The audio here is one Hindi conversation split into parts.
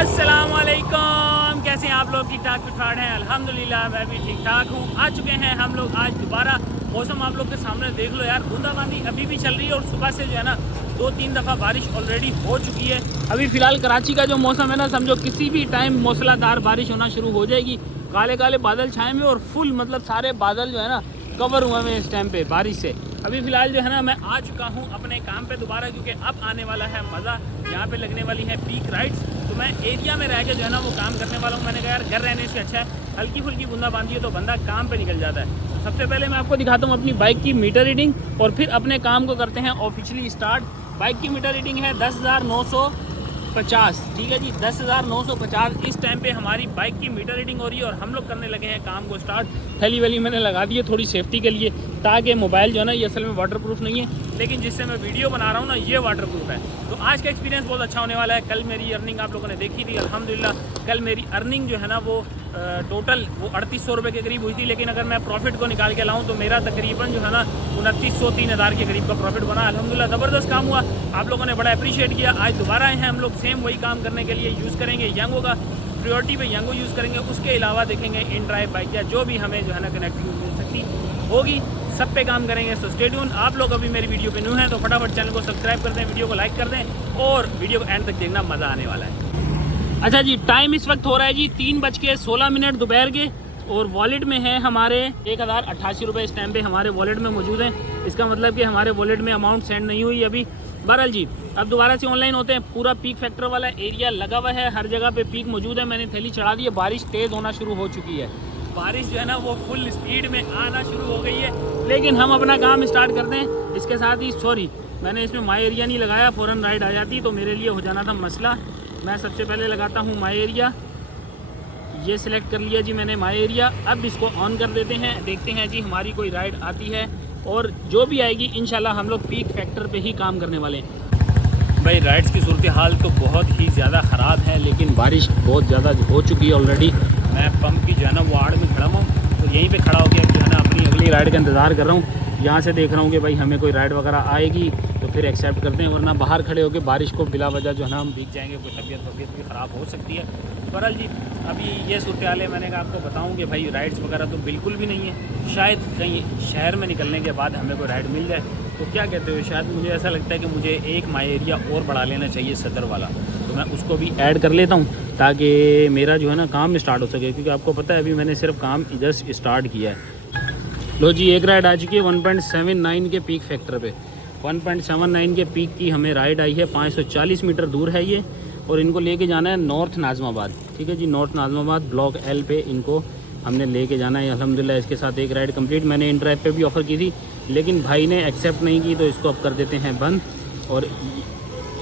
अस्सलाम वालेकुम, कैसे हैं आप लोग? ठीक ठाक फिटफाट हैं? अल्हम्दुलिल्लाह मैं भी ठीक ठाक हूँ। आ चुके हैं हम लोग आज दोबारा। मौसम आप लोग के सामने देख लो यार, बूंदाबांदी अभी भी चल रही है और सुबह से जो है ना 2-3 दफ़ा बारिश ऑलरेडी हो चुकी है। अभी फ़िलहाल कराची का जो मौसम है ना, समझो किसी भी टाइम मूसलाधार बारिश होना शुरू हो जाएगी। काले काले बादल छाए हुए और फुल मतलब सारे बादल जो है ना कवर हुए हैं इस टाइम पे बारिश से। अभी फ़िलहाल जो है ना मैं आ चुका हूँ अपने काम पे दोबारा, क्योंकि अब आने वाला है मज़ा। यहाँ पे लगने वाली है पीक राइड्स, तो मैं एरिया में रह के जो है ना वो काम करने वाला हूँ। मैंने कहा यार घर रहने से अच्छा है हल्की फुल्की बूंदाबांदी है तो बंदा काम पे निकल जाता है। तो सबसे पहले मैं आपको दिखाता हूँ अपनी बाइक की मीटर रीडिंग और फिर अपने काम को करते हैं ऑफिशियली स्टार्ट। बाइक की मीटर रीडिंग है 10,950, ठीक है जी, 10,950 इस टाइम पे हमारी बाइक की मीटर रीडिंग हो रही है और हम लोग करने लगे हैं काम को स्टार्ट। थैली वैली मैंने लगा दी है थोड़ी सेफ्टी के लिए, ताकि मोबाइल जो है ना ये असल में वाटरप्रूफ नहीं है, लेकिन जिससे मैं वीडियो बना रहा हूँ ना ये वाटरप्रूफ है। तो आज का एक्सपीरियंस बहुत अच्छा होने वाला है। कल मेरी अर्निंग आप लोगों ने देखी थी, अल्हम्दुलिल्लाह कल मेरी अर्निंग जो है ना वो टोटल वो 3800 रुपये के करीब हुई थी, लेकिन अगर मैं प्रॉफिट को निकाल के लाऊं तो मेरा तकरीबन जो है ना 2900-3000 के करीब का प्रॉफिट बना। अल्हम्दुलिल्लाह ज़बरदस्त काम हुआ, आप लोगों ने बड़ा अप्रिशिएट किया। आज दोबारा आए हैं हम लोग सेम वही काम करने के लिए। यूज़ करेंगे यांगो का, प्रायोरिटी पे यांगो यूज़ करेंगे, उसके अलावा देखेंगे इन ड्राइव बाइक या जो भी हमें जो है ना कनेक्टिविटी मिल सकती होगी सब पे काम करेंगे। So stay tune. आप लोग अभी मेरी वीडियो पे न्यू हैं तो फटाफट चैनल को सब्सक्राइब कर दें, वीडियो को लाइक कर दें और वीडियो को एंड तक देखना, मज़ा आने वाला है। अच्छा जी, टाइम इस वक्त हो रहा है जी 3:16 दोपहर के और वॉलेट में है हमारे 1088 रुपये इस टाइम पे हमारे वॉलेट में मौजूद हैं। इसका मतलब कि हमारे वॉलेट में अमाउंट सेंड नहीं हुई अभी। बहरहाल जी अब दोबारा से ऑनलाइन होते हैं। पूरा पीक फैक्टर वाला एरिया लगा हुआ है, हर जगह पे पीक मौजूद है। मैंने थैली चढ़ा दी है, बारिश तेज़ होना शुरू हो चुकी है। बारिश जो है ना वो फुल स्पीड में आना शुरू हो गई है, लेकिन हम अपना काम स्टार्ट करते हैं। इसके साथ ही सॉरी मैंने इसमें माई एरिया नहीं लगाया, फ़ौरन राइड आ जाती तो मेरे लिए हो जाना था मसला। मैं सबसे पहले लगाता हूँ माई एरिया, ये सिलेक्ट कर लिया जी मैंने माई एरिया। अब इसको ऑन कर देते हैं, देखते हैं जी हमारी कोई राइड आती है और जो भी आएगी इंशाल्लाह हम लोग पीक फैक्टर पे ही काम करने वाले हैं। भाई राइड्स की सूरत हाल तो बहुत ही ज़्यादा ख़राब है, लेकिन बारिश बहुत ज़्यादा हो चुकी है ऑलरेडी। मैं पंप की जो है ना वो आड़ में खड़ा हूँ, तो यहीं पे खड़ा होकर जो है ना अपनी अगली राइड का इंतज़ार कर रहा हूँ। यहाँ से देख रहा हूँ कि भाई हमें कोई राइड वगैरह आएगी तो फिर एक्सेप्ट करते हैं, वरना बाहर खड़े होकर बारिश को बिला वजह जो है ना हम भीग जाएंगे, कोई तबीयत भी ख़राब हो सकती है। बहरहाल जी अभी ये सूरत हाल है। मैंने कहा आपको बताऊँ कि भाई राइड्स वगैरह तो बिल्कुल भी नहीं है। शायद कहीं शहर में निकलने के बाद हमें कोई राइड मिल जाए, तो क्या कहते हो, शायद मुझे ऐसा लगता है कि मुझे एक माई एरिया और बढ़ा लेना चाहिए सदर वाला, तो मैं उसको भी ऐड कर लेता हूँ ताकि मेरा जो है ना काम स्टार्ट हो सके, क्योंकि आपको पता है अभी मैंने सिर्फ काम जस्ट स्टार्ट किया है। लो जी एक राइड आ चुकी है 1.79 के पीक फैक्टर पे। 1.79 के पीक की हमें राइड आई है, 540 मीटर दूर है ये, और इनको लेके जाना है नॉर्थ नाज़माबाद, ठीक है जी, नॉर्थ नाज़माबाद ब्लॉक एल पे इनको हमने लेके जाना है। अल्हम्दुलिल्लाह इसके साथ एक राइड कंप्लीट। मैंने इन ड्राइव पे भी ऑफ़र की थी, लेकिन भाई ने एक्सेप्ट नहीं की, तो इसको अब कर देते हैं बंद और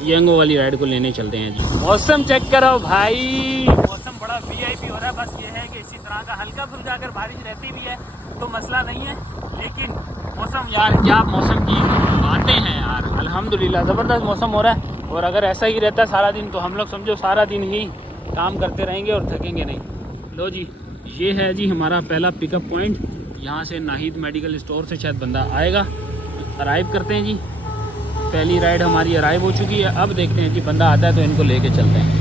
यंगो वाली राइड को लेने चलते हैं जी। मौसम चेक करो भाई, मौसम बड़ा VIP हो रहा है। बस ये है कि इसी तरह का हल्का फुल्का अगर बारिश रहती भी है तो मसला नहीं है, लेकिन मौसम यार क्या मौसम की बातें हैं यार, अल्हम्दुलिल्लाह ज़बरदस्त मौसम हो रहा है। और अगर ऐसा ही रहता है सारा दिन तो हम लोग समझो सारा दिन ही काम करते रहेंगे और थकेंगे नहीं। लो जी ये है जी हमारा पहला पिकअप पॉइंट। यहाँ से नाहिद मेडिकल स्टोर से शायद बंदा आएगा, अराइव करते हैं जी। पहली राइड हमारी अराइव हो चुकी है, अब देखते हैं जी बंदा आता है तो इनको लेके चलते हैं।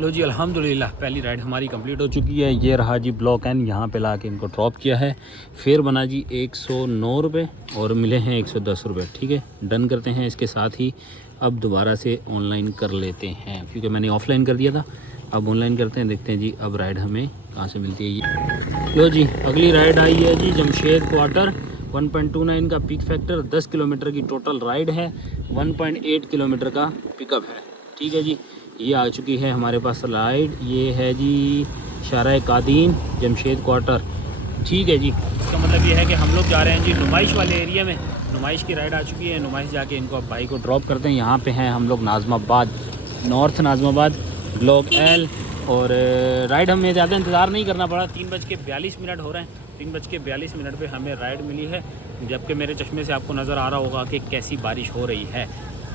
लो जी अल्हम्दुलिल्लाह पहली राइड हमारी कंप्लीट हो चुकी है। ये रहा जी ब्लॉक एन, यहाँ पे ला के इनको ड्रॉप किया है। फेयर बना जी 109 रुपये और मिले हैं 110 रुपये, ठीक है। डन करते हैं। इसके साथ ही अब दोबारा से ऑनलाइन कर लेते हैं, क्योंकि मैंने ऑफलाइन कर दिया था, अब ऑनलाइन करते हैं। देखते हैं जी अब राइड हमें कहाँ से मिलती है ये। लो जी अगली राइड आई है जी जमशेद क्वार्टर, 1.29 का पीक फैक्टर, 10 किलोमीटर की टोटल राइड है, 1.8 किलोमीटर का पिकअप है, ठीक है जी। ये आ चुकी है हमारे पास राइड, ये है जी शारा कादीन जमशेद क्वार्टर, ठीक है जी। इसका मतलब ये है कि हम लोग जा रहे हैं जी नुमाइश वाले एरिया में। नुमाइश की राइड आ चुकी है, नुमाइश जाके इनको अब भाई को ड्रॉप करते हैं। यहाँ पे हैं हम लोग नाज़माबाद, नॉर्थ नाज़माबाद ब्लॉक एल। और राइड हमें ज़्यादा इंतज़ार नहीं करना पड़ा, 3:42 हो रहे हैं। 3:42 पे हमें राइड मिली है, जबकि मेरे चश्मे से आपको नज़र आ रहा होगा कि कैसी बारिश हो रही है।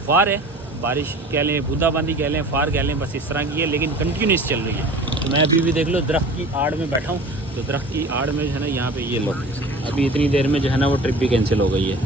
फार है बारिश कह लें, बूंदाबांदी कह लें, फार कह लें, बस इस तरह की है, लेकिन कंटिन्यूस चल रही है। तो मैं अभी भी देख लो दरख्त की आड़ में बैठा हूँ, तो दरख्त की आड़ में जो है ना यहाँ पे ये लोग अभी इतनी देर में जो है ना वो ट्रिप भी कैंसिल हो गई है।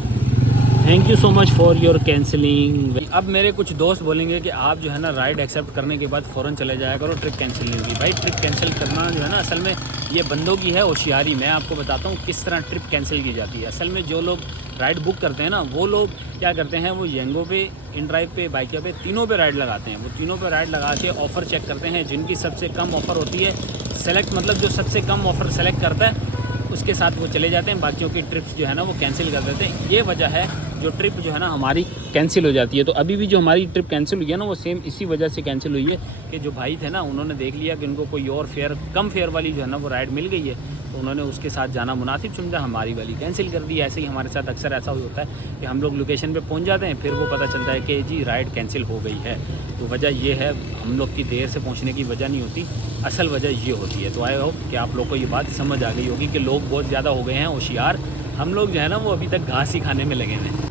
Thank you so much for your cancelling. अब मेरे कुछ दोस्त बोलेंगे कि आप जो है ना राइड एक्सेप्ट करने के बाद फ़ौरन चले जाया करो, ट्रिप कैंसिल नहीं होगी। भाई ट्रिप कैंसिल करना जो है ना असल में ये बंदों की है होशियारी। मैं आपको बताता हूँ किस तरह ट्रिप कैंसिल की जाती है। असल में जो लोग राइड बुक करते हैं ना वो लोग क्या करते हैं, वो येंगो पे, इन ड्राइव पे, बाइकिया पे, तीनों पे राइड लगाते हैं। वो तीनों पे राइड लगा के ऑफ़र चेक करते हैं, जिनकी सबसे कम ऑफ़र होती है सेलेक्ट, मतलब जो सबसे कम ऑफ़र सेलेक्ट करता है उसके साथ वो चले जाते हैं, बाकियों की ट्रिप्स जो है ना वो कैंसिल कर देते हैं। ये वजह है जो ट्रिप जो है ना हमारी कैंसिल हो जाती है। तो अभी भी जो हमारी ट्रिप कैंसिल हुई है ना वो सेम इसी वजह से कैंसिल हुई है कि जो भाई थे ना उन्होंने देख लिया कि उनको कोई और फेयर, कम फेयर वाली जो है ना वो राइड मिल गई है, तो उन्होंने उसके साथ जाना मुनासिब समझा, हमारी वाली कैंसिल कर दी। ऐसे ही हमारे साथ अक्सर ऐसा होता है कि हम लोग लोकेशन पे पहुंच जाते हैं, फिर वो पता चलता है कि जी राइड कैंसिल हो गई है। तो वजह ये है, हम लोग की देर से पहुंचने की वजह नहीं होती, असल वजह ये होती है। तो आई होप कि आप लोग को ये बात समझ आ गई होगी कि लोग बहुत ज़्यादा हो गए हैं होशियार, हम लोग जो है ना वो अभी तक घास ही खाने में लगे हैं।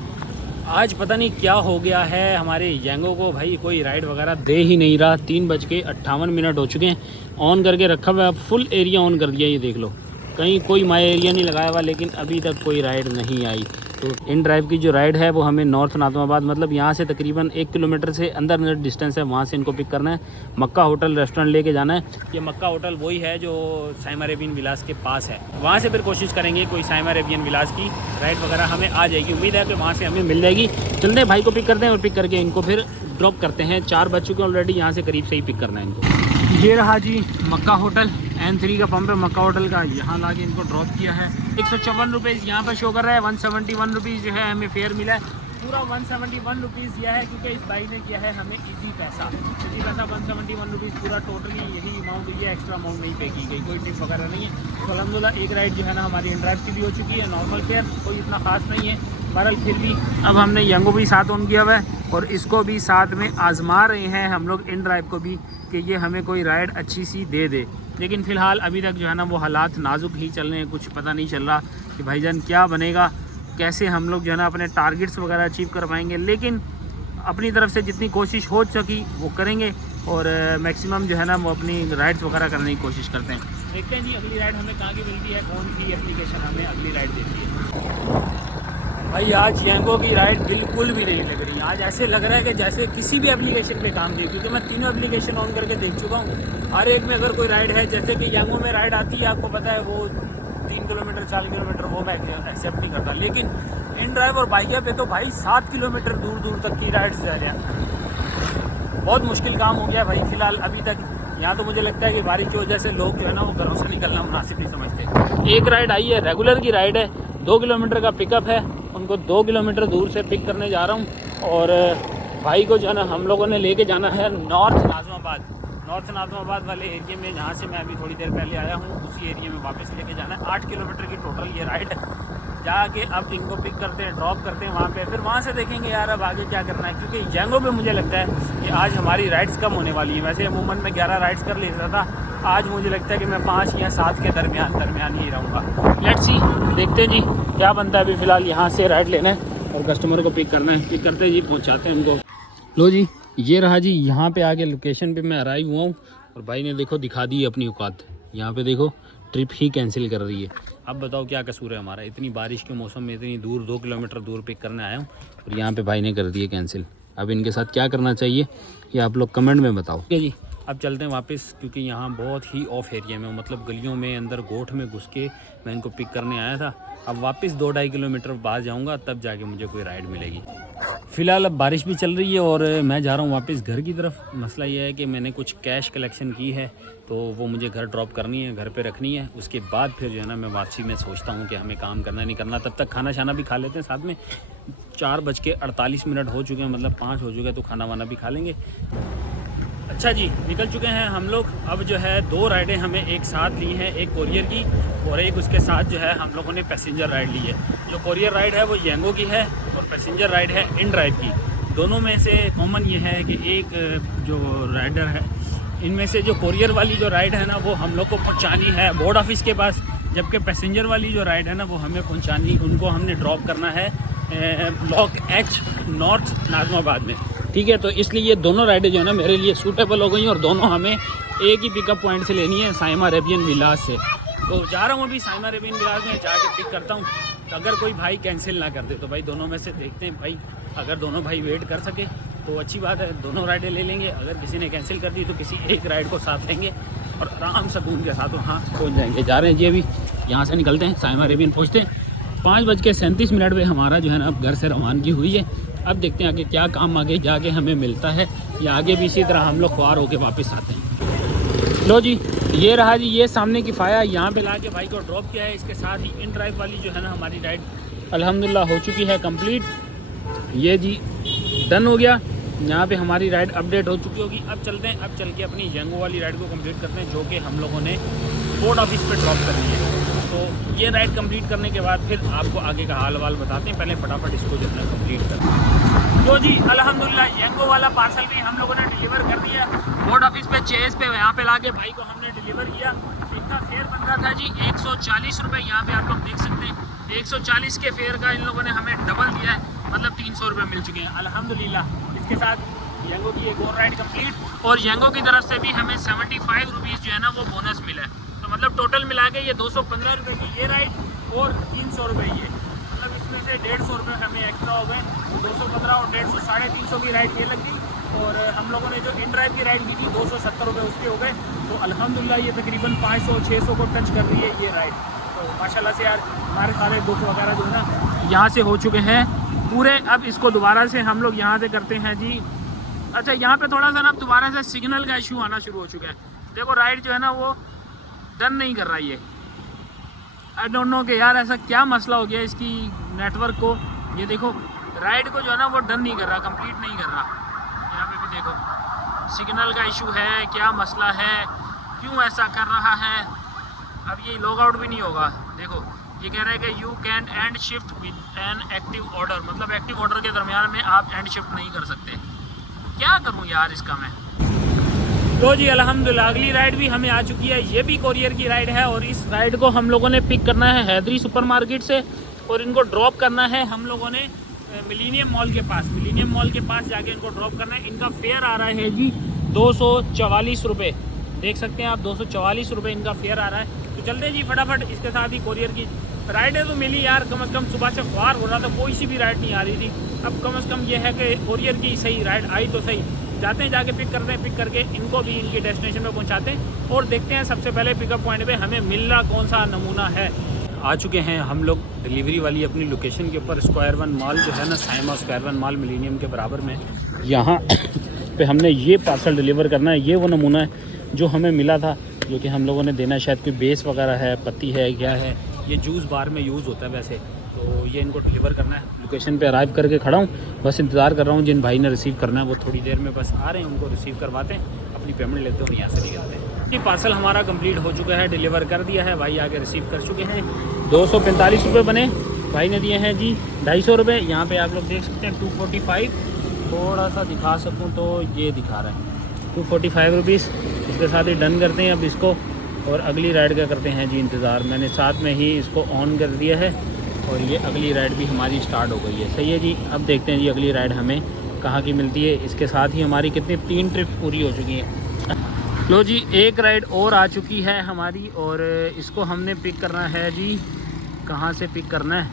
आज पता नहीं क्या हो गया है हमारे येंगो को, भाई कोई राइड वगैरह दे ही नहीं रहा। 3:58 हो चुके हैं, ऑन करके रखा हुआ है, फुल एरिया ऑन कर दिया, ये देख लो, कहीं कोई माई एरिया नहीं लगाया हुआ, लेकिन अभी तक कोई राइड नहीं आई। तो इन ड्राइव की जो राइड है वो हमें नॉर्थ नाज़िमाबाद, मतलब यहाँ से तकरीबन 1 किलोमीटर से अंदर डिस्टेंस है, वहाँ से इनको पिक करना है। मक्का होटल रेस्टोरेंट लेके जाना है। ये मक्का होटल वही है जो साइमा अरेबियन विलास के पास है, वहाँ से फिर कोशिश करेंगे कोई साइमा अरेबियन विलास की राइड वगैरह हमें आ जाएगी। उम्मीद है कि वहाँ से हमें मिल जाएगी। चलते हैं भाई को पिक करते हैं और पिक करके इनको फिर ड्रॉप करते हैं। 4 बज चुके हैं ऑलरेडी, यहाँ से करीब से ही पिक करना है इनको। ये रहा जी मक्का होटल, N3 का पंप है मक्का होटल का, यहाँ ला के इनको ड्रॉप किया है। 154 रुपीज़ यहाँ पर शो कर रहा है, 171 रुपीज़ जो है हमें फेयर मिला है। पूरा 171 रुपीज़ यह है क्योंकि इस भाई ने किया है हमें इजी पैसा 171 रुपीज़ पूरा टोटली यही अमाउंट हुई है, एक्स्ट्रा अमाउंट नहीं पे की गई, कोई टिप वगैरह नहीं है। तो अलहमदुलिल्लाह एक राइड जो है ना हमारी इन-ड्राइव की भी हो चुकी है, नॉर्मल फेयर कोई इतना ख़ास नहीं है। बहरहाल फिर भी अब हमने येंगो भी साथ ऑन किया हुआ है और इसको भी साथ में आजमा रहे हैं हम लोग इन-ड्राइव को भी कि ये हमें कोई राइड अच्छी सी दे दे। लेकिन फ़िलहाल अभी तक जो है ना वो हालात नाजुक ही चल रहे हैं, कुछ पता नहीं चल रहा कि भाईजान क्या बनेगा, कैसे हम लोग जो है ना अपने टारगेट्स वगैरह अचीव कर पाएंगे। लेकिन अपनी तरफ से जितनी कोशिश हो सकी वो करेंगे और मैक्सिमम जो है ना वो अपनी राइड्स वगैरह करने की कोशिश करते हैं। देखते हैं जी अगली राइड हमें कहाँ की मिलती है, कौन सी एप्लीकेशन हमें अगली राइड देती है। भाई आज येंगो की राइड बिल्कुल भी नहीं लग रही। आज ऐसे लग रहा है कि जैसे किसी भी एप्लीकेशन पे काम दे, क्योंकि मैं तीनों एप्लीकेशन ऑन करके देख चुका हूँ। हर एक में अगर कोई राइड है, जैसे कि येंगो में राइड आती है आपको पता है वो 3 किलोमीटर 4 किलोमीटर वो मैं एक्सेप्ट नहीं करता, लेकिन इन-ड्राइव और बाइकिया पे तो भाई 7 किलोमीटर दूर दूर तक की राइड्स जा रहे हैं। बहुत मुश्किल काम हो गया भाई। फ़िलहाल अभी तक यहाँ तो मुझे लगता है कि बारिश की वजह से लोग जो है ना वो घरों से निकलना मुनासिब नहीं समझते। एक राइड आई है, रेगुलर की राइड है, 2 किलोमीटर का पिकअप है, उनको 2 किलोमीटर दूर से पिक करने जा रहा हूँ और भाई को जो है ना हम लोगों ने लेके जाना है नॉर्थ नाज़िमाबाद वाले एरिया में, जहाँ से मैं अभी थोड़ी देर पहले आया हूँ, उसी एरिया में वापस लेके जाना है। 8 किलोमीटर की टोटल ये राइड है। जाके अब इनको पिक करते हैं, ड्रॉप करते हैं वहाँ पे, फिर वहाँ से देखेंगे यार अब आगे क्या करना है। क्योंकि येंगो पे मुझे लगता है कि आज हमारी राइड्स कम होने वाली है। वैसे अमूमन मैं 11 राइड्स कर लेता था, आज मुझे लगता है कि मैं 5 या 7 के दरमियान ही रहूँगा। लेट्स सी, देखते हैं जी क्या बनता है। अभी फ़िलहाल यहाँ से राइड लेना है और कस्टमर को पिक करना है, पिक करते जी पहुँचाते हैं उनको। लो जी ये रहा जी, यहाँ पे आके लोकेशन पे मैं अराइव हुआ हूँ और भाई ने देखो दिखा दी अपनी औकात। यहाँ पे देखो ट्रिप ही कैंसिल कर रही है। अब बताओ क्या कसूर है हमारा, इतनी बारिश के मौसम में इतनी दूर 2 किलोमीटर दूर पिक करने आया हूँ और यहाँ पे भाई ने कर दिए कैंसिल। अब इनके साथ क्या करना चाहिए ये आप लोग कमेंट में बताओ। ठीक है जी, अब चलते हैं वापस, क्योंकि यहाँ बहुत ही ऑफ एरिया में, मतलब गलियों में अंदर गोठ में घुस के मैं इनको पिक करने आया था। अब वापस 2-2.5 किलोमीटर बाद जाऊँगा तब जाके मुझे कोई राइड मिलेगी। फ़िलहाल अब बारिश भी चल रही है और मैं जा रहा हूँ वापस घर की तरफ। मसला ये है कि मैंने कुछ कैश कलेक्शन की है तो वो मुझे घर ड्रॉप करनी है, घर पे रखनी है। उसके बाद फिर जो है ना मैं वापसी में सोचता हूँ कि हमें काम करना नहीं करना। तब तक खाना शाना भी खा लेते हैं साथ में। 4:48 हो चुके हैं, मतलब 5 हो चुके हैं, तो खाना वाना भी खा लेंगे। अच्छा जी, निकल चुके हैं हम लोग। अब जो है 2 राइडें हमें एक साथ ली हैं, एक कोरियर की और एक उसके साथ जो है हम लोगों ने पैसेंजर राइड ली है। जो कोरियर राइड है वो येंगो की है और पैसेंजर राइड है इन-ड्राइव की। दोनों में से कॉमन ये है कि एक जो राइडर है, इनमें से जो कोरियर वाली जो राइड है ना वो हम लोग को पहुंचानी है बोर्ड ऑफिस के पास, जबकि पैसेंजर वाली जो राइड है ना वो हमें पहुंचानी, उनको हमने ड्रॉप करना है ब्लॉक H नॉर्थ नाज़िमाबाद में। ठीक है, तो इसलिए ये दोनों राइडें जो है ना मेरे लिए सूटेबल हो गई और दोनों हमें एक ही पिकअप पॉइंट से लेनी है, साइमा अरेबियन विलास से। तो जा रहा हूँ अभी साइमा अरेबियन विलास में, जाके पिक करता हूँ अगर कोई भाई कैंसिल ना कर दे तो भाई दोनों में से देखते हैं भाई, अगर दोनों भाई वेट कर सके तो अच्छी बात है, दोनों राइडें ले लेंगे। अगर किसी ने कैंसिल कर दी तो किसी एक राइड को साथ लेंगे और आराम सुकून के साथ वहाँ पहुँच जाएंगे। जा रहे हैं जी, अभी यहाँ से निकलते हैं, साइमा अरेबियन पहुँचते हैं। 5:37 पे हमारा जो है ना अब घर से रवानगी हुई है। अब देखते हैं आगे क्या काम आगे जाके हमें मिलता है, या आगे भी इसी तरह हम लोग ख्वार होके वापस आते हैं। लो जी, ये रहा जी, ये सामने की फाया, यहाँ पे ला के भाई को ड्रॉप किया है। इसके साथ ही इन ड्राइव वाली जो है ना हमारी राइड अल्हम्दुलिल्लाह हो चुकी है कंप्लीट। ये जी डन हो गया, यहाँ पे हमारी राइड अपडेट हो चुकी होगी। अब चलते हैं, अब चल के अपनी यंगो वाली राइड को कंप्लीट करते हैं, जो कि हम लोगों ने पोर्ट ऑफिस पे ड्रॉप करनी है। तो ये राइड कंप्लीट करने के बाद फिर आपको आगे का हाल वाल बताते हैं। पहले फटाफट इसको जो है कंप्लीट करते हैं। तो जी अल्हम्दुलिल्लाह यंगो वाला पार्सल भी हम लोगों ने डिलीवर कर दिया पोर्ट ऑफिस पे, चेस पे यहाँ पे लाके भाई को हमने डिलीवर किया। इनका फेयर बन रहा था जी 140 रुपये, यहाँ पे आप लोग देख सकते हैं 140 के फेयर का इन लोगों ने हमें डबल दिया है, मतलब 300 रुपये मिल चुके हैं अल्हम्दुलिल्लाह। इसके साथ यंगो की एक और राइड कंप्लीट, और यंगो की तरफ से भी हमें 75 रुपीज़ जो है ना वो बोनस मिला है। तो मतलब टोटल मिला के ये 215 रुपये की ये राइड और 300 रुपये ये, मतलब इसमें से 150 रुपये हमें एक्स्ट्रा हो गए। 215 और 150 350 की राइड ये लग गई, और हम लोगों ने जो इन ड्राइव की राइड की थी 270 रुपये उसके हो गए। तो अल्हम्दुलिल्लाह ये तकरीबन 500-600 को टच कर रही है ये राइड। तो माशाल्लाह से यार हमारे सारे दुख वगैरह जो है ना यहाँ से हो चुके हैं पूरे। अब इसको दोबारा से हम लोग यहाँ से करते हैं जी। अच्छा, यहाँ पे थोड़ा सा ना दोबारा से सिग्नल का इशू आना शुरू हो चुका है। देखो राइड जो है ना वो डन नहीं कर रहा है ये। आई डोंट नो कि यार ऐसा क्या मसला हो गया इसकी नेटवर्क को। ये देखो राइड को जो है ना वो डन नहीं कर रहा, कंप्लीट नहीं कर रहा। यहाँ पे भी देखो सिग्नल का इशू है, क्या मसला है, क्यों ऐसा कर रहा है। अब ये लॉग आउट भी नहीं होगा। देखो ये कह रहा है कि you can and shift with an active order, मतलब एक्टिव ऑर्डर के दरमियान में आप एंड शिफ्ट नहीं कर सकते। क्या करूं यार इसका मैं। तो जी अल्हम्दुलिल्लाह अगली राइड भी हमें आ चुकी है। ये भी कोरियर की राइड है, और इस राइड को हम लोगों ने पिक करना है हैदरी सुपरमार्केट से, और इनको ड्रॉप करना है हम लोगों ने मिलीनियम मॉल के पास। मिलीनियम मॉल के पास जाके इनको ड्रॉप करना है। इनका फेयर आ रहा है जी 244 रुपये, देख सकते हैं आप 244 रुपये इनका फेयर आ रहा है। तो चलते हैं जी फटाफट। इसके साथ ही कोरियर की राइडें तो मिली यार, कम से कम सुबह से ख्वार हो रहा था, कोई सी भी राइड नहीं आ रही थी। अब कम से कम ये है कि कोरियर की सही राइड आई तो सही। जाते हैं, जाके पिक करते हैं, पिक करके इनको भी इनकी डेस्टिनेशन पे पहुंचाते हैं, और देखते हैं सबसे पहले पिकअप पॉइंट पे हमें मिल रहा कौन सा नमूना है। आ चुके हैं हम लोग डिलीवरी वाली अपनी लोकेशन के ऊपर। स्क्वायर वन मॉल जो है ना, Saima square one mall millennium के बराबर में, यहाँ पे हमने ये पार्सल डिलीवर करना है। ये वो नमूना है जो हमें मिला था, जो कि हम लोगों ने देना है। शायद कोई बेस वगैरह है, पत्ती है, क्या है, ये जूस बार में यूज़ होता है वैसे। तो ये इनको डिलीवर करना है। लोकेशन पे अराइव करके खड़ा हूँ, बस इंतज़ार कर रहा हूँ। जिन भाई ने रिसीव करना है वो थोड़ी देर में बस आ रहे हैं, उनको रिसीव करवाते हैं, अपनी पेमेंट लेते हैं और यहाँ से निकलते हैं। ये पार्सल हमारा कंप्लीट हो चुका है, डिलीवर कर दिया है, भाई आगे रिसीव कर चुके हैं। 245 रुपये बने, भाई ने दिए हैं जी 250 रुपये। यहाँ पर आप लोग देख सकते हैं 245, थोड़ा सा दिखा सकूँ तो ये दिखा रहा है 245 रुपीज़। इसके साथ ही डन करते हैं अब इसको, और अगली राइड का करते हैं जी इंतज़ार। मैंने साथ में ही इसको ऑन कर दिया है, और ये अगली राइड भी हमारी स्टार्ट हो गई है। सही है जी। अब देखते हैं जी अगली राइड हमें कहाँ की मिलती है। इसके साथ ही हमारी कितनी 3 ट्रिप पूरी हो चुकी हैं। लो जी, एक राइड और आ चुकी है हमारी, और इसको हमने पिक करना है जी। कहाँ से पिक करना है?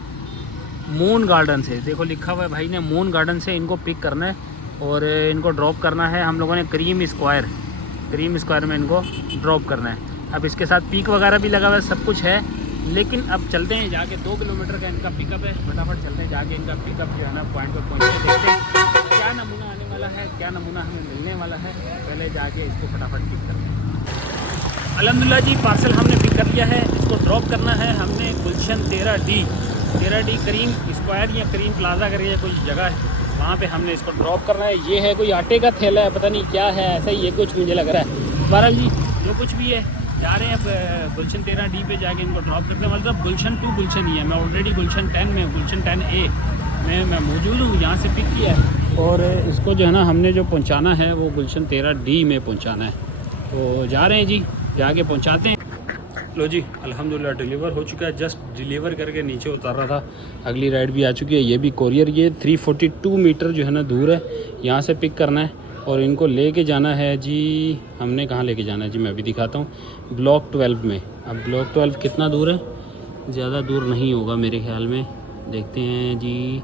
मून गार्डन से। देखो लिखा हुआ है भाई ने मून गार्डन से इनको पिक करना है, और इनको ड्रॉप करना है हम लोगों ने क्रीम स्क्वायर में इनको ड्रॉप करना है। अब इसके साथ पीक वगैरह भी लगा हुआ है, सब कुछ है। लेकिन अब चलते हैं जाके, 2 किलोमीटर का इनका पिकअप है। फटाफट चलते हैं जाके इनका पिकअप जो है ना पॉइंट पर पहुँच के देखते हैं क्या नमूना आने वाला है, क्या नमूना हमें मिलने वाला है। पहले जाके इसको फटाफट पिक करते हैं। अल्हम्दुलिल्लाह जी पार्सल हमने पिक कर लिया है। इसको ड्रॉप करना है हमने गुलशन 13D करीम स्क्वायर या करीम प्लाजा करके कोई जगह है, वहाँ पे हमने इसको ड्रॉप करना है। ये है कोई आटे का थैला है, पता नहीं क्या है, ऐसा ही ये कुछ मुझे लग रहा है। बहरहाल जी जो कुछ भी है, जा रहे हैं अब गुलशन 13D पे जाके इनको ड्रॉप करते हैं। मतलब गुलशन 2 गुलशन ही है, मैं ऑलरेडी गुलशन 10 में, गुलशन 10A में मैं मौजूद हूँ, यहाँ से पिक किया है। और इसको जो है ना हमने जो पहुँचाना है वो गुलशन 13D में पहुँचाना है। तो जा रहे हैं जी, जाके पहुँचाते हैं। लो जी अल्हम्दुलिल्लाह डिलीवर हो चुका है। जस्ट डिलीवर करके नीचे उतार रहा था। अगली राइड भी आ चुकी है, ये भी कोरियर। ये 342 मीटर जो है ना दूर है, यहाँ से पिक करना है, और इनको लेके जाना है जी। हमने कहाँ लेके जाना है जी, मैं अभी दिखाता हूँ। ब्लॉक 12 में। अब ब्लॉक 12 कितना दूर है? ज़्यादा दूर नहीं होगा मेरे ख्याल में। देखते हैं जी,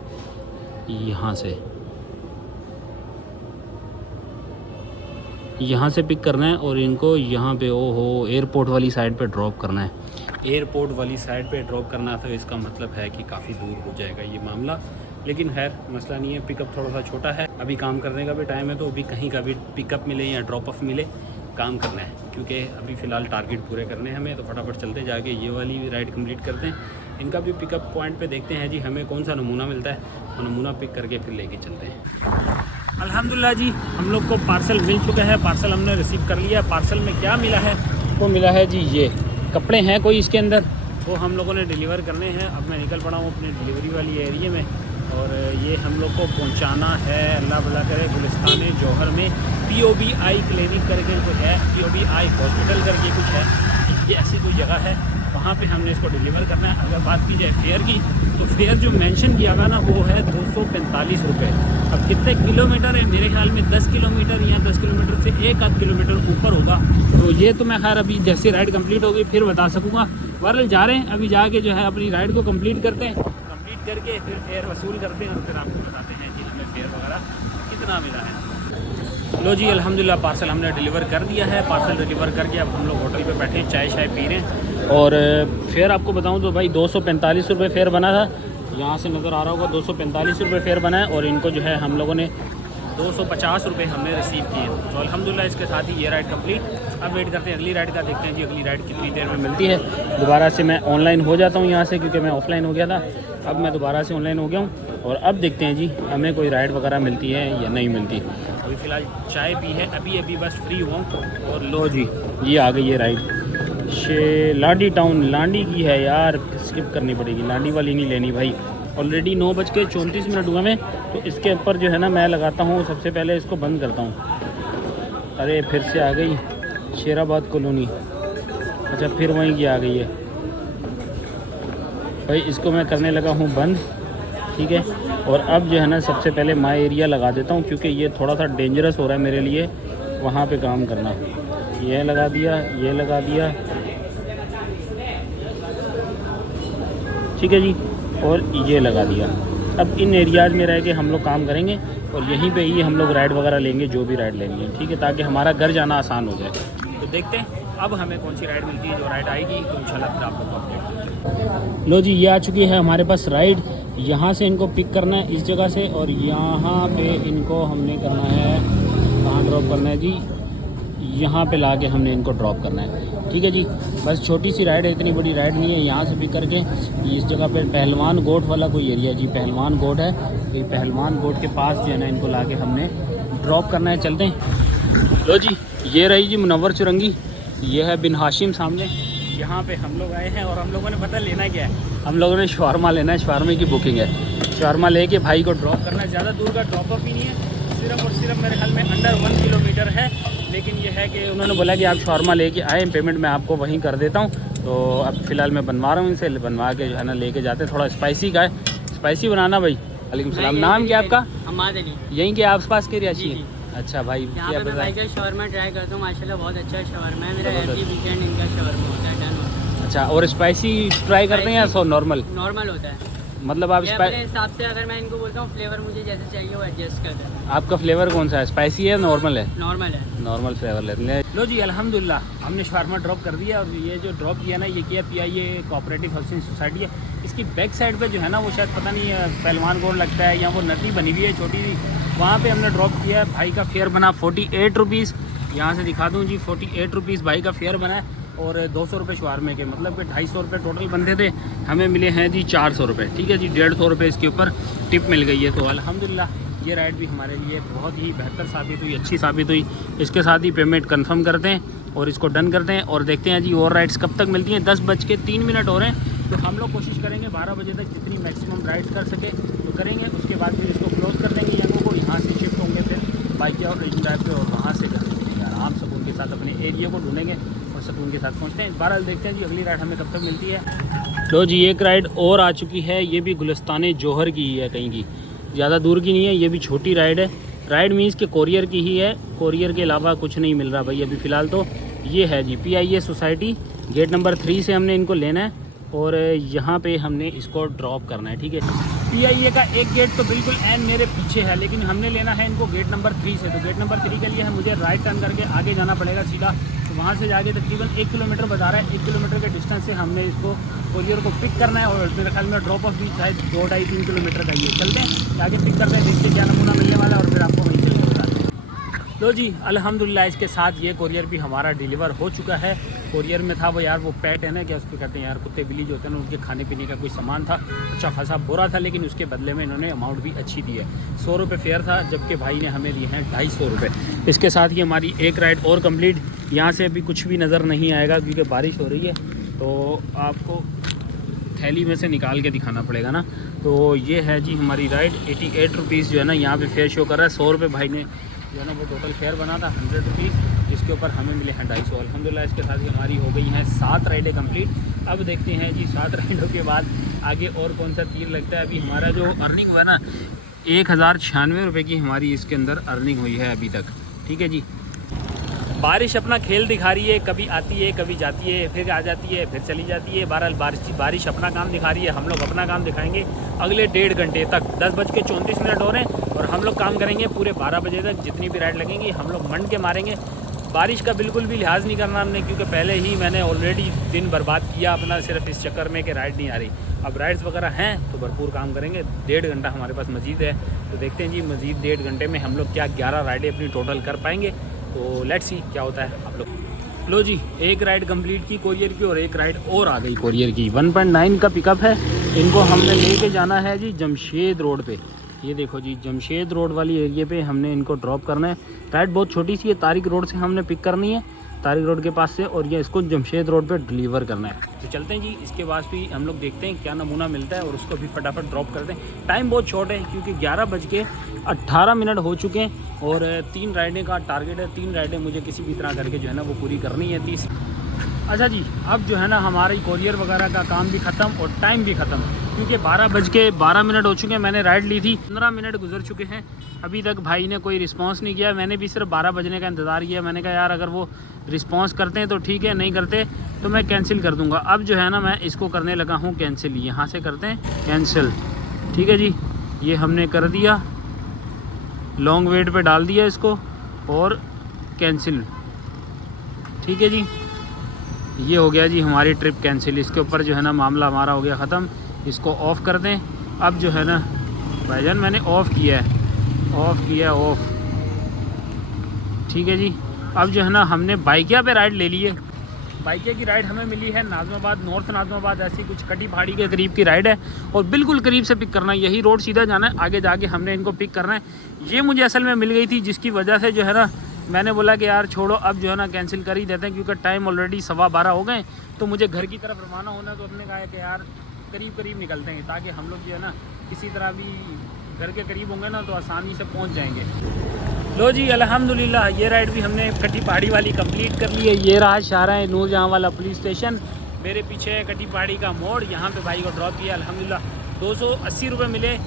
यहाँ से पिक करना है और इनको यहाँ पे ओहो एयरपोर्ट वाली साइड पे ड्रॉप करना है। एयरपोर्ट वाली साइड पे ड्रॉप करना, तो इसका मतलब है कि काफ़ी दूर हो जाएगा ये मामला, लेकिन खैर मसला नहीं है। पिकअप थोड़ा सा छोटा है, अभी काम करने का भी टाइम है, तो अभी कहीं का भी पिकअप मिले या ड्रॉप ऑफ मिले काम करना है, क्योंकि अभी फ़िलहाल टारगेट पूरे करने हैं हमें। तो फटाफट चलते जाके ये वाली राइड कंप्लीट करते हैं। इनका भी पिकअप पॉइंट पे देखते हैं जी हमें कौन सा नमूना मिलता है, और नमूना पिक करके फिर लेके चलते हैं। अल्हम्दुलिल्लाह जी, हम लोग को पार्सल मिल चुका है, पार्सल हमने रिसीव कर लिया। पार्सल में क्या मिला है, वो मिला है जी ये कपड़े हैं कोई इसके अंदर, वो हम लोगों ने डिलीवर करने हैं। अब मैं निकल पड़ा हूँ अपने डिलीवरी वाली एरिया में, और ये हम लोग को पहुँचाना है, अल्लाह भला करे, गुलिस्तान जौहर में POBI क्लिनिक करके कुछ है, POBI हॉस्पिटल करके कुछ है, ये ऐसी कोई जगह है, वहाँ पे हमने इसको डिलीवर करना है। अगर बात की जाए फेयर की, तो फेयर जो मेंशन किया हुआ ना वो है 245 रुपये। अब कितने किलोमीटर है, मेरे ख्याल में 10 किलोमीटर या 10 किलोमीटर से 1-8 किलोमीटर ऊपर होगा। तो ये तो मैं खैर अभी जैसे राइड कंप्लीट होगी फिर बता सकूँगा। बहरहाल जा रहे हैं, अभी जाके जो है अपनी राइड को कंप्लीट करते हैं, कंप्लीट करके फिर फेयर वसूल करते हैं और फिर आपको बताते हैं कि हमें फेयर वगैरह कितना मिला है। लो जी, अल्हम्दुलिल्लाह पार्सल हमने डिलीवर कर दिया है। पार्सल डिलीवर करके अब हम लोग होटल पे बैठे हैं, चाय शाय पी रहे हैं। और फेयर आपको बताऊं तो भाई 245 रुपये फेयर बना था, यहाँ से नज़र आ रहा होगा 245 रुपये फेयर बना है, और इनको जो है हम लोगों ने 250 रुपये हमने रिसीव किए। तो अल्हम्दुलिल्लाह इसके साथ ही ये राइड कंप्लीट। अब वेट करते हैं अगली राइड का, देखते हैं जी अगली राइड कितनी देर में मिलती है। दोबारा से मैं ऑनलाइन हो जाता हूँ यहाँ से, क्योंकि मैं ऑफलाइन हो गया था, अब मैं दोबारा से ऑनलाइन हो गया हूँ। और अब देखते हैं जी हमें कोई राइड वगैरह मिलती है या नहीं मिलती। अभी फ़िलहाल चाय पी है, अभी बस फ्री हुआ हूँ। और लो जी, ये आ गई ये राइड, लाडी टाउन, लांडी की है यार, स्किप करनी पड़ेगी, लांडी वाली नहीं लेनी भाई। ऑलरेडी 9:34 हुआ में, तो इसके ऊपर जो है ना मैं लगाता हूँ, सबसे पहले इसको बंद करता हूँ। अरे फिर से आ गई शेराबाद कॉलोनी, अच्छा फिर वहीं की आ गई है भाई। इसको मैं करने लगा हूँ बंद, ठीक है। और अब जो है ना सबसे पहले माई एरिया लगा देता हूँ, क्योंकि ये थोड़ा सा डेंजरस हो रहा है मेरे लिए वहाँ पे काम करना। ये लगा दिया, ये लगा दिया, ठीक है जी, और ये लगा दिया। अब इन एरियाज़ में रह के हम लोग काम करेंगे, और यहीं पे ही हम लोग राइड वगैरह लेंगे, जो भी राइड लेंगे, ठीक है, ताकि हमारा घर जाना आसान हो जाए। तो देखते हैं अब हमें कौन सी राइड मिलती है। जो राइड आएगी तो इंशाल्लाह फिर आप लोग को अपडेट। लो जी, ये आ चुकी है हमारे पास राइड। यहाँ से इनको पिक करना है इस जगह से, और यहाँ पे इनको हमने करना है, कहाँ ड्रॉप करना है जी, यहाँ पे ला के हमने इनको ड्रॉप करना है, ठीक है जी। बस छोटी सी राइड है, इतनी बड़ी राइड नहीं है। यहाँ से पिक करके इस जगह पे पहलवान गोट वाला कोई एरिया जी, पहलवान गोट है, ये पहलवान गोट के पास जो है ना इनको ला के हमने ड्रॉप करना है। चलते हैं। लो जी, ये रही जी मुनव्वर चुरंगी, ये है बिन हाशिम सामने। यहाँ पे हम लोग आए हैं, और हम लोगों ने पता लेना क्या है, हम लोगों ने शवारमा लेना है, शवारमे की बुकिंग है। शवारमा लेके भाई को ड्रॉप करना है। ज़्यादा दूर का ड्रॉप अप ही नहीं है, सिर्फ और सिर्फ मेरे ख्याल में अंडर 1 किलोमीटर है। लेकिन ये है कि उन्होंने बोला कि आप शवारमा लेके आए, पेमेंट मैं आपको वहीं कर देता हूँ। तो अब फ़िलहाल मैं बनवा रहा हूँ, इनसे बनवा के जो है ना लेके जाते। थोड़ा स्पाइसी का है, स्पाइसी बनाना भाई। वालेकुम सलाम, नाम क्या आपका? हमाद अली। यहीं के आस पास के रिहायशी है? अच्छा भाई, यहाँ पे मैं भाई का शवरमा ट्राई करता हूँ, माशाल्लाह बहुत अच्छा शवरमा है। मेरा एवरी वीकेंड इनका शवरमा होता है, डन होता है। अच्छा, और स्पाइसी ट्राई करते हैं या सो नॉर्मल? नॉर्मल होता है, मतलब आप अपने हिसाब से अगर मैं इनको बोलता हूँ फ्लेवर मुझे जैसे चाहिए वो एडजस्ट कर देते हैं। आपका फ्लेवर कौन सा है, स्पाइसी है नॉर्मल है? नॉर्मल है, नॉर्मल फ्लेवर लेते हैं। लो जी, अल्हम्दुलिल्लाह हमने शवारमा ड्रॉप कर दिया। और ये जो ड्रॉप किया ना, ये किया PIA कोऑपरेटिव हाउसिंग सोसाइटी है। इसकी बैक साइड पे जो है ना वो शायद पता नहीं पहलवान गोड लगता है, या वो नदी बनी हुई है छोटी सी, वहाँ पे हमने ड्रॉप किया है। भाई का फेयर बना 48 रुपीज़, यहाँ से दिखा दूँ जी 48 रुपीज़ भाई का फेयर बना है, और 200 रुपये शवारमे के, मतलब कि 250 रुपये टोटल बनते थे, हमें मिले हैं जी 400 रुपये, ठीक है जी। 150 रुपये इसके ऊपर टिप मिल गई है। तो अल्हम्दुलिल्लाह ये राइड भी हमारे लिए बहुत ही बेहतर साबित हुई, अच्छी साबित हुई। इसके साथ ही पेमेंट कंफर्म करते हैं और इसको डन करते हैं, और देखते हैं जी और राइड्स कब तक मिलती हैं। 10:03 हो रहे हैं, तो हम लोग कोशिश करेंगे 12 बजे तक जितनी मैक्सिमम राइड्स कर सके तो करेंगे। उसके बाद फिर इसको क्लोज़ कर देंगे, यंगों को यहाँ से शिफ्ट होंगे फिर बाइक और रीजन ड्राइव पे, और वहाँ से घर मिलेंगे आराम सुकून के साथ, अपने एरिया को ढूंढेंगे और सुकून के साथ पहुँचते हैं। 12 देखते हैं जी अगली राइड हमें कब तक मिलती है। तो जी एक राइड और आ चुकी है, ये भी गुलिस्तान जौहर की ही है, कहीं की, ज़्यादा दूर की नहीं है, ये भी छोटी राइड है। राइड मीन्स के कोरियर की ही है, कोरियर के अलावा कुछ नहीं मिल रहा भाई अभी फ़िलहाल। तो ये है जी PIA सोसाइटी, गेट नंबर 3 से हमने इनको लेना है, और यहाँ पे हमने इसको ड्रॉप करना है, ठीक है। PIA का एक गेट तो बिल्कुल एन मेरे पीछे है, लेकिन हमने लेना है इनको गेट नंबर 3 से। तो गेट नंबर 3 के लिए है मुझे राइट टर्न करके आगे जाना पड़ेगा सीधा। तो वहाँ से जाके तकरीबन 1 किलोमीटर बता रहा है, 1 किलोमीटर के डिस्टेंस से हमने इसको कोरियर को पिक करना है। और मेरे ख्याल में ड्रॉप ऑफ भी शायद 2-2.5-3 किलोमीटर का ये। चलते हैं आगे पिक करते हैं, देखते क्या नमूना मिलने वाला है और फिर आपको वहीं से बताते हैं। लो जी अल्हम्दुलिल्लाह इसके साथ ये कोरियर भी हमारा डिलीवर हो चुका है। कोरियर में था वो यार वो पेट है ना, क्या उसको कहते हैं यार, कुत्ते बिल्ली जो होते हैं ना, उनके खाने पीने का कोई सामान था, अच्छा खासा बुरा था, लेकिन उसके बदले में इन्होंने अमाउंट भी अच्छी दी है। 100 रुपये फेयर था, जबकि भाई ने हमें दिए हैं 250 रुपये। इसके साथ ही हमारी एक राइड और कंप्लीट। यहाँ से अभी कुछ भी नज़र नहीं आएगा क्योंकि बारिश हो रही है, तो आपको थैली में से निकाल के दिखाना पड़ेगा ना। तो ये है जी हमारी राइड। 88 रुपीज़ जो है ना यहाँ पे फेयर शो कर रहा है। 100 रुपये भाई ने जो है ना वो टोटल फेयर बना था 100 रुपीज़, जिसके ऊपर हमें मिले हैं 250। अल्हम्दुलिल्लाह इसके साथ ही हमारी हो गई हैं 7 राइडें कंप्लीट। अब देखते हैं जी 7 राइडों के बाद आगे और कौन सा तीर लगता है। अभी हमारा जो अर्निंग हुआ है ना 1096 रुपये की हमारी इसके अंदर अर्निंग हुई है अभी तक, ठीक है जी। बारिश अपना खेल दिखा रही है, कभी आती है कभी जाती है, फिर आ जाती है फिर चली जाती है। बहरहाल बारिश अपना काम दिखा रही है, हम लोग अपना काम दिखाएंगे अगले 1.5 घंटे तक। 10:34 हो रहे हैं और हम लोग काम करेंगे पूरे 12 बजे तक। जितनी भी राइड लगेंगी हम लोग मंड के मारेंगे। बारिश का बिल्कुल भी लिहाज नहीं करना हमने, क्योंकि पहले ही मैंने ऑलरेडी दिन बर्बाद किया अपना सिर्फ इस चक्कर में कि राइड नहीं आ रही। अब राइड्स वगैरह हैं तो भरपूर काम करेंगे। 1.5 घंटा हमारे पास मजीद है, तो देखते हैं जी मजीद 1.5 घंटे में हम लोग क्या 11 राइडें अपनी टोटल कर पाएंगे। तो लेट्स सी क्या होता है आप लोग। लो जी एक राइड कंप्लीट की कोरियर की और एक राइड और आ गई कोरियर की। 1.9 का पिकअप है। इनको हमने लेके जाना है जी जमशेद रोड पे। ये देखो जी जमशेद रोड वाली एरिया पे हमने इनको ड्रॉप करना है। राइड बहुत छोटी सी है, तारिक रोड से हमने पिक करनी है, तारिक रोड के पास से, और ये इसको जमशेद रोड पे डिलीवर करना है। तो चलते हैं जी, इसके बाद भी हम लोग देखते हैं क्या नमूना मिलता है और उसको भी फटाफट ड्रॉप करते हैं। टाइम बहुत शॉर्ट है क्योंकि 11:18 हो चुके हैं और 3 राइडें का टारगेट है। 3 राइडें मुझे किसी भी तरह करके जो है ना वो पूरी करनी है। 30 अच्छा जी अब जो है ना हमारी कोरियर वगैरह का काम भी ख़त्म और टाइम भी ख़त्म, क्योंकि 12:12 हो चुके हैं। मैंने राइड ली थी, 15 मिनट गुजर चुके हैं, अभी तक भाई ने कोई रिस्पांस नहीं किया। मैंने भी सिर्फ 12 बजने का इंतज़ार किया। मैंने कहा यार अगर वो रिस्पांस करते हैं तो ठीक है, नहीं करते तो मैं कैंसिल कर दूंगा। अब जो है ना मैं इसको करने लगा हूँ कैंसिल। यहाँ से करते हैं कैंसिल, ठीक है जी। ये हमने कर दिया, लॉन्ग वेट पे डाल दिया इसको और कैंसिल, ठीक है जी। ये हो गया जी हमारी ट्रिप कैंसिल। इसके ऊपर जो है ना मामला हमारा हो गया ख़त्म। इसको ऑफ़ कर दें। अब जो है ना भाईजान मैंने ऑफ़ किया है, ऑफ़, ठीक है जी। अब जो है ना हमने बाइकिया पे राइड ले ली है। बाइकिया की राइड हमें मिली है नाज़माबाद, नॉर्थ नाज़माबाद, ऐसी कुछ कटी पहाड़ी के करीब की राइड है और बिल्कुल करीब से पिक करना है। यही रोड सीधा जाना है, आगे जाके हमने इनको पिक करना है। ये मुझे असल में मिल गई थी, जिसकी वजह से जो है ना मैंने बोला कि यार छोड़ो अब जो है ना कैंसिल कर ही देते हैं, क्योंकि टाइम ऑलरेडी 12:15 हो गए। तो मुझे घर की तरफ रवाना होना, तो हमने कहा कि यार करीब निकलते हैं ताकि हम लोग जो है ना किसी तरह भी घर के करीब होंगे ना तो आसानी से पहुंच जाएंगे। लो जी अल्हम्दुलिल्लाह ये राइड भी हमने कटी पहाड़ी वाली कंप्लीट कर ली है। ये रहा शाहराह नूरजहां वाला पुलिस स्टेशन, मेरे पीछे है कटी पहाड़ी का मोड़। यहाँ पे भाई को ड्रॉप किया अल्हम्दुलिल्लाह। 280 रुपये मिले,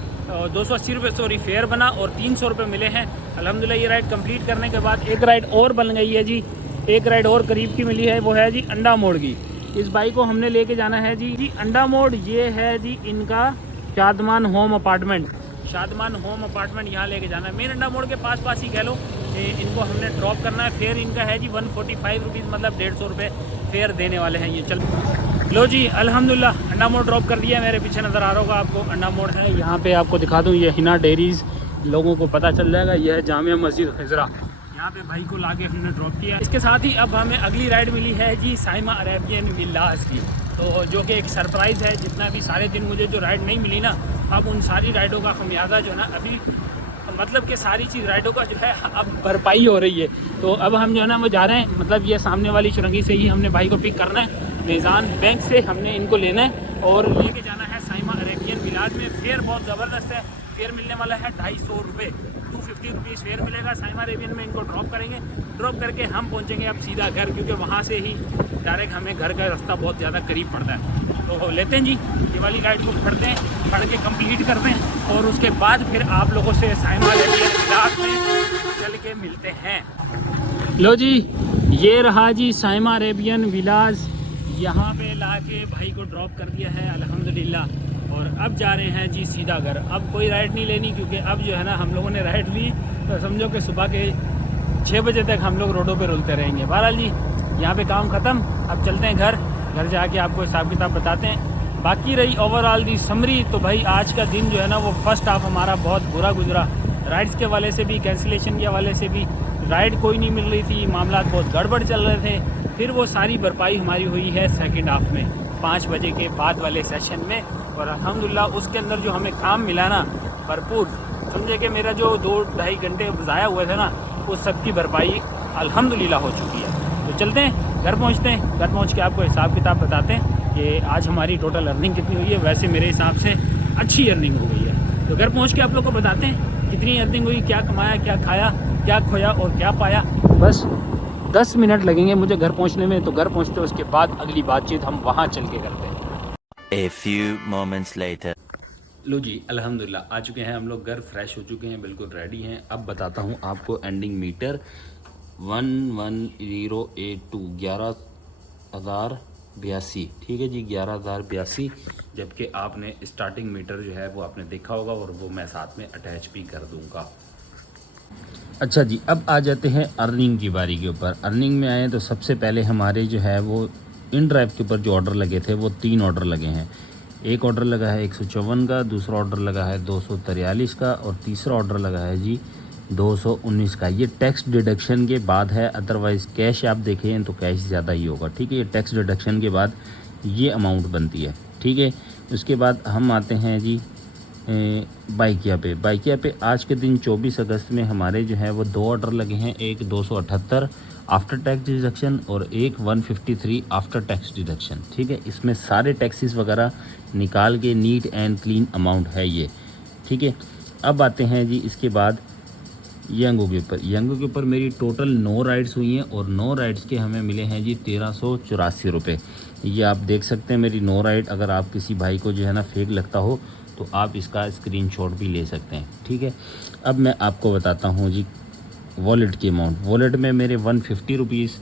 280 रुपये सॉरी फेयर बना और 300 रुपये मिले हैं अल्हम्दुलिल्लाह। ये राइड कंप्लीट करने के बाद एक राइड और बन गई है जी, एक राइड और करीब की मिली है, वो है जी अंडा मोड़ की। इस बाइक को हमने लेके जाना है जी अंडा मोड़। ये है जी इनका Shadman home apartment, Shadman home apartment यहाँ लेके जाना है। मेन अंडा मोड़ के पास ही कह लो। इनको हमने ड्रॉप करना है। फेयर इनका है जी 145 रुपीज़, मतलब 150 रुपये फेयर देने वाले हैं ये। चल लो जी अल्हम्दुलिल्लाह अंडा मोड़ ड्रॉप कर दिया। मेरे पीछे नज़र आ रहा होगा आपको अंडा मोड़ है। यहाँ पे आपको दिखा दूँ, ये हिना डेयरीज़, लोगों को पता चल जाएगा। यह है जामिया मस्जिद हिजरा, यहाँ पे भाई को लाके हमने ड्रॉप किया। इसके साथ ही अब हमें अगली राइड मिली है जी साइमा अरेबियन विलास की, तो जो कि एक सरप्राइज़ है। जितना भी सारे दिन मुझे जो राइड नहीं मिली ना, अब उन सारी राइडों का खमियाजा जो है ना अभी मतलब कि सारी चीज़ राइडों का जो है अब भरपाई हो रही है। तो अब हम जो है ना वो जा रहे हैं, मतलब ये सामने वाली सुरंगी से ही हमने भाई को पिक करना है। निज़ान बैंक से हमने इनको लेना है और लेके जाना है साइमा अरेबियन विलास में। फेयर बहुत ज़बरदस्त है, फेयर मिलने वाला है 250 रुपये, 250 रुपीज़ फेयर मिलेगा। साइमा अरेबियन में इनको ड्रॉप करेंगे, ड्रॉप करके हम पहुंचेंगे अब सीधा घर, क्योंकि वहां से ही डायरेक्ट हमें घर का रास्ता बहुत ज़्यादा करीब पड़ता है। तो लेते हैं जी ये वाली राइड को पढ़ते हैं, पढ़ के कंप्लीट करते हैं और उसके बाद फिर आप लोगों से साइमा अरेबियन विलास में चल के मिलते हैं। लो जी ये रहा जी साइमा अरेबियन विलास। यहाँ पे लाके भाई को ड्रॉप कर दिया है अल्हम्दुलिल्लाह। और अब जा रहे हैं जी सीधा घर। अब कोई राइड नहीं लेनी, क्योंकि अब जो है ना हम लोगों ने राइड ली तो समझो कि सुबह के 6 बजे तक हम लोग रोडों पे रुलते रहेंगे। बहरहाल जी यहाँ पे काम ख़त्म, अब चलते हैं घर जाके आपको हिसाब किताब बताते हैं। बाकी रही ओवरऑल दी समरी, तो भाई आज का दिन जो है ना वो फर्स्ट हाफ हमारा बहुत बुरा गुजरा। राइड्स के हवाले से भी, कैंसिलेशन के हवाले से भी, राइड कोई नहीं मिल रही थी, मामला बहुत गड़बड़ चल रहे थे। फिर वो सारी भरपाई हमारी हुई है सेकंड हाफ में, 5 बजे के बाद वाले सेशन में। और अल्हम्दुलिल्लाह उसके अंदर जो हमें काम मिला ना भरपूर, समझे कि मेरा जो 2-2.5 घंटे ज़ाया हुए थे ना, उस सब की भरपाई अल्हम्दुलिल्लाह हो चुकी है। तो चलते हैं घर पहुँचते हैं, घर पहुँच के आपको हिसाब किताब बताते हैं कि आज हमारी टोटल अर्निंग कितनी हुई है। वैसे मेरे हिसाब से अच्छी अर्निंग हो गई है, तो घर पहुँच के आप लोग को बताते हैं कितनी अर्निंग हुई, क्या कमाया, क्या खाया, क्या खोया और क्या पाया। बस 10 मिनट लगेंगे मुझे घर पहुंचने में, तो घर पहुंचते उसके बाद अगली बातचीत हम वहां चल के करते हैं। A few moments later. लो जी अल्हम्दुलिल्लाह आ चुके हैं हम लोग घर, फ्रेश हो चुके हैं, बिल्कुल रेडी हैं। अब बताता हूं आपको एंडिंग मीटर 11082 11,082, ठीक है जी 11,082। जबकि आपने स्टार्टिंग मीटर जो है वो आपने देखा होगा, और वो मैं साथ में अटैच भी कर दूंगा। अच्छा जी, अब आ जाते हैं अर्निंग की बारी के ऊपर। अर्निंग में आए तो सबसे पहले हमारे जो है वो इन ड्राइव के ऊपर जो ऑर्डर लगे थे वो 3 ऑर्डर लगे हैं। एक ऑर्डर लगा है 154 का, दूसरा ऑर्डर लगा है 243 का, और तीसरा ऑर्डर लगा है जी 219 का। ये टैक्स डिडक्शन के बाद है, अदरवाइज़ कैश आप देखें तो कैश ज़्यादा ही होगा, ठीक है। ये टैक्स डिडक्शन के बाद ये अमाउंट बनती है, ठीक है। उसके बाद हम आते हैं जी बाइकिया पे आज के दिन 24 अगस्त में हमारे जो है वो 2 ऑर्डर लगे हैं। एक 278 आफ्टर टैक्स डिडक्शन और एक 153 आफ्टर टैक्स डिडक्शन, ठीक है। इसमें सारे टैक्सेस वगैरह निकाल के नीट एंड क्लीन अमाउंट है ये, ठीक है। अब आते हैं जी इसके बाद यंगो के ऊपर मेरी टोटल 9 राइड्स हुई हैं, और 9 राइड्स के हमें मिले हैं जी 1384 रुपये। ये आप देख सकते हैं मेरी 9 राइड। अगर आप किसी भाई को जो है ना फेक लगता हो तो आप इसका स्क्रीनशॉट भी ले सकते हैं, ठीक है। अब मैं आपको बताता हूँ जी वॉलेट की अमाउंट। वॉलेट में मेरे 150 रुपीज़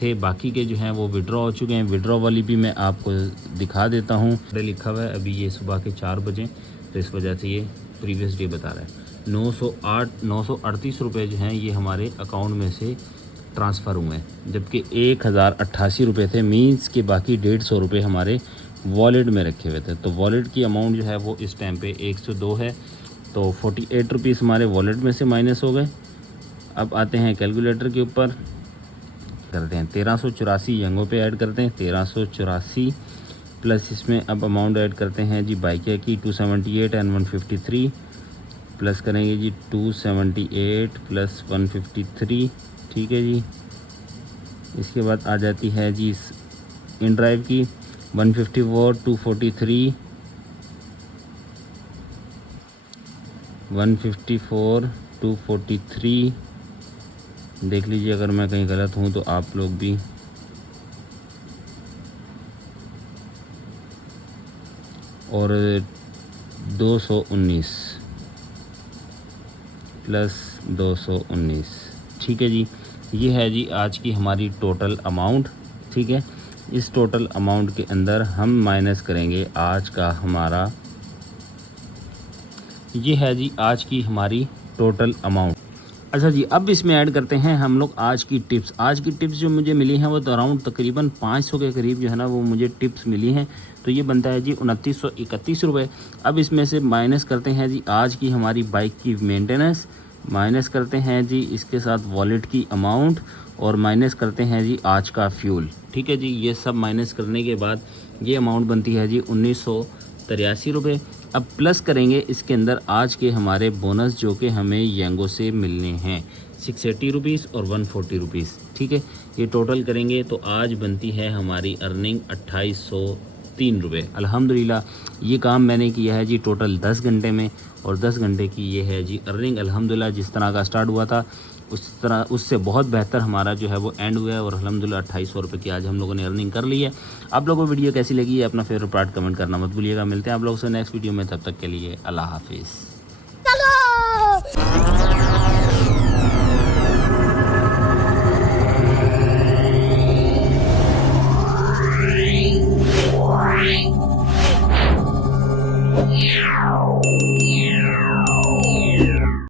थे, बाकी के जो हैं वो विड्रॉ हो चुके हैं। विड्रॉ वाली भी मैं आपको दिखा देता हूँ। लिखा हुआ है अभी ये सुबह के 4 बजे, तो इस वजह से ये प्रीवियस डे बता रहा है। 938 रुपये जो हैं ये हमारे अकाउंट में से ट्रांसफ़र हुए हैं, जबकि 1088 रुपये थे। मीन्स के बाकी 150 रुपये हमारे वॉलेट में रखे हुए थे। तो वॉलेट की अमाउंट जो है वो इस टाइम पे 102 है, तो 48 रुपीज़ हमारे वॉलेट में से माइनस हो गए। अब आते हैं कैलकुलेटर के ऊपर, करते हैं 1384 यंगो पे ऐड करते हैं 1384 प्लस इसमें अब अमाउंट ऐड करते हैं जी बाइकिया की 278 एंड 153 प्लस करेंगे जी 278 प्लस 153, ठीक है जी। इसके बाद आ जाती है जी इन ड्राइव की 154 243 154 243। देख लीजिए अगर मैं कहीं गलत हूँ तो आप लोग भी। और 219 प्लस 219, ठीक है जी। ये है जी आज की हमारी टोटल अमाउंट, ठीक है। इस टोटल अमाउंट के अंदर हम माइनस करेंगे आज का हमारा, ये है जी आज की हमारी टोटल अमाउंट। अच्छा जी, अब इसमें ऐड करते हैं हम लोग आज की टिप्स। आज की टिप्स जो मुझे मिली हैं वो तो अराउंड तकरीबन 500 के करीब जो है ना वो मुझे टिप्स मिली हैं। तो ये बनता है जी 2931 रुपये। अब इसमें से माइनस करते हैं जी आज की हमारी बाइक की मेंटेनेंस, माइनस करते हैं जी इसके साथ वॉलेट की अमाउंट, और माइनस करते हैं जी आज का फ्यूल, ठीक है जी। ये सब माइनस करने के बाद ये अमाउंट बनती है जी 1983 रुपये। अब प्लस करेंगे इसके अंदर आज के हमारे बोनस जो कि हमें यंगो से मिलने हैं 680 रुपीज़ और 140 रुपीज़, ठीक है। ये टोटल करेंगे तो आज बनती है हमारी अर्निंग 2803 रुपये। अल्हम्दुलिल्लाह ये काम मैंने किया है जी टोटल 10 घंटे में, और 10 घंटे की ये है जी अर्निंग। अल्हम्दुलिल्लाह जिस तरह का स्टार्ट हुआ था उस तरह उससे बहुत बेहतर हमारा जो है वो एंड हुआ है, और अल्हम्दुलिल्लाह 2800 रुपये की आज हम लोगों ने अर्निंग कर ली है। आप लोगों को वीडियो कैसी लगी है अपना फेवरेट पार्ट कमेंट करना मत भूलिएगा। मिलते हैं आप लोगों से नेक्स्ट वीडियो में, तब तक के लिए अल्लाह हाफिज़।